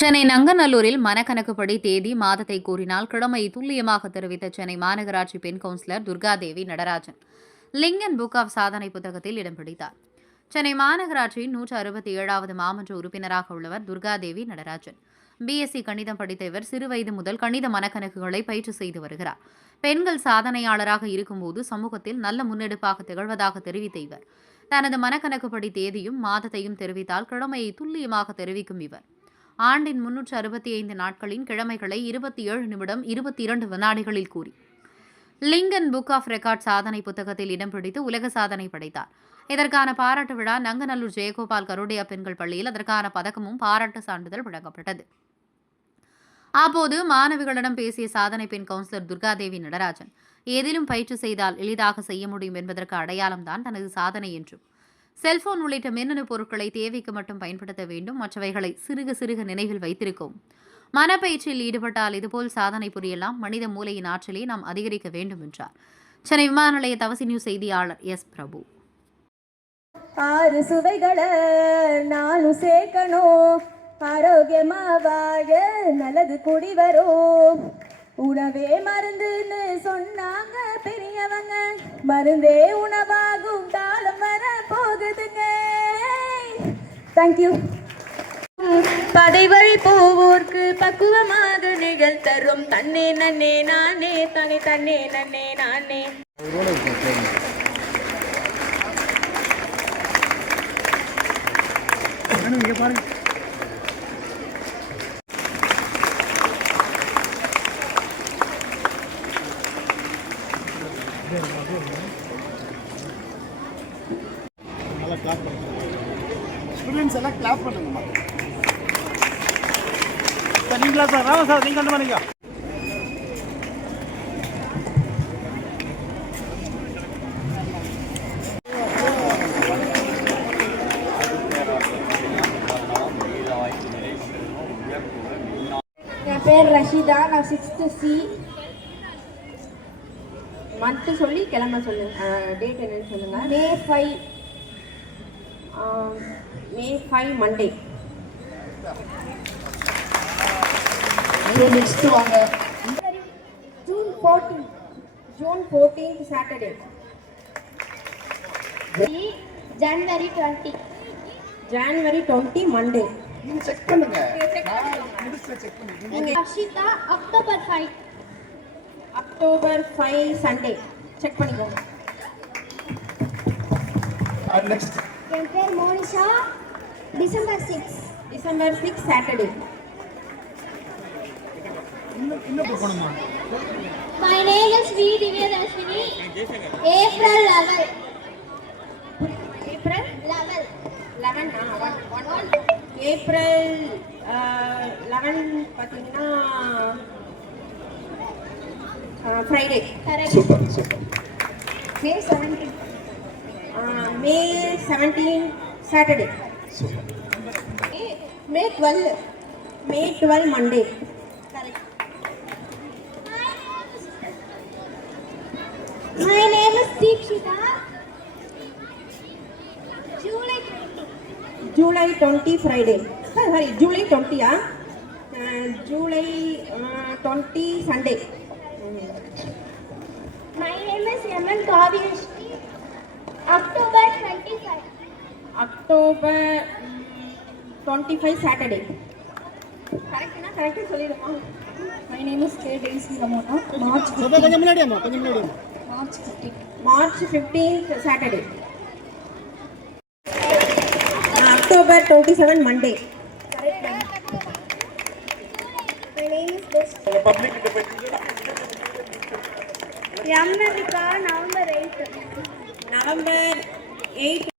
சென்னை நங்கநல்லூரில் மனக்கணக்குப்படி தேதி மாதத்தை கூறினால் கிழமை துல்லியமாக தெரிவித்த சென்னை மாநகராட்சி பெண் councillor Durgadevi Natarajan Lincoln book of சாதனை புத்தகத்தில் இடம் பிடித்தார். சென்னை மாநகராட்சியின் 167வது மாமன்ற உறுப்பினராக உள்ளவர் துர்காதேவி நடராஜன். பிஎஸ்சி கணிதம் படித்த இவர் சிறுவயது முதல் கணித மனக்கணக்குகளை பயிற்சி செய்து வருகிறார். பெண்கள் சாதனையாளராக இருக்கும்போது சமூகத்தில் நல்ல முன்னெடுப்பாக திகழ்வதாக தெரிவித்த இவர் தனது மனக்கணக்குப்படி தேதியும் மாதத்தையும் தெரிவித்தால் கிழமையை துல்லியமாக தெரிவிக்கும் இவர் ஆண்டின் 365 நாட்களின் கிழமைகளை 27 நிமிடம் 22 வினாடிகளில் கூறி லிங்கன் புக் ஆஃப் ரெக்கார்ட் சாதனை புத்தகத்தில் இடம் பிடித்து உலக சாதனை படைத்தார். இதற்கான பாராட்டு விழா நங்கநல்லூர் ஜெயகோபால் கருடையா பெண்கள் பள்ளியில் அதற்கான பதக்கமும் பாராட்டு சான்றிதழ் வழங்கப்பட்டது. அப்போது மாணவிகளிடம் பேசிய சாதனை பெண் கவுன்சிலர் துர்காதேவி நடராஜன் ஏதிலும் பயிற்சி செய்தால் எளிதாக செய்ய முடியும் என்பதற்கு அடையாளம்தான் தனது சாதனை என்றும், செல்போன் உள்ளிட்ட மின்னணு பொருட்களை தேவைக்கு மட்டும் பயன்படுத்த வேண்டும், மற்றவைகளை சிறுக சிறுக நினைவில் வைத்திருக்கவும், மனப்பயிற்சியில் ஈடுபட்டால் இதுபோல் சாதனை புரியலாம், மனித மூளையின் ஆற்றலை நாம் அதிகரிக்க வேண்டும் என்றார். சென்னை விமான நிலைய தவசி நியூஸ் செய்தியாளர் எஸ். பிரபு. 6 சுவைகளை 4 சேர்க்கணும், ஆரோக்கியமா வாழ நல்லது கூடி வரும். உணவே மருந்துன்னு சொன்னாங்க பெரியவங்க, மருந்தே உணவாகும் காலம் வர போகுதுங்க. தேங்க்யூ. பதைவழி போவோர்க்கு பக்குவமாக நிகழ் தரும் தன்னே நன்னே நானே தனி தன்னே நன்னே நானே. ஸ்டூடெண்ட்ஸ் எல்லாம் கிளாப் பண்ணுங்கம்மா. சார் நீங்களா சார்? ராம சார் நீங்கள் வந்து பண்ணீங்க. என் பேர் ரஷிதா, நான் 6th C. மந்த்து சொல்லி கிளம்ப சொல்லுங்க, டேட் என்னன்னு சொல்லுங்க. May 5 Monday. நெக்ஸ்ட் வாங்க. June 14th Saturday. January 20 Monday. நீங்க செக் பண்ணுங்க. முடிச்சு செக் பண்ணுங்க. Ashita October 5 Sunday. செக் பண்ணிக்கோங்க. நெக்ஸ்ட் என் பேர் மோனிஷா, December 6 Saturday. இன்னும் போகணுமா? My name is V. Divyadashini. April 11 April 11 பார்த்தீங்கன்னா Friday. Super super. May 17 Saturday. Super. May 12 Monday. Correct. My name is Deepshita. July 20 Friday. Sorry, July 20 July 20 Sunday. My name is Yaman Kavyashri. October 25 Saturday. கரெக்டாக சொல்லிடுமா? My name is K. Daisy Ramona. March 15th Saturday. October 27 Monday. My name is Dish. Yamnanika, November 8.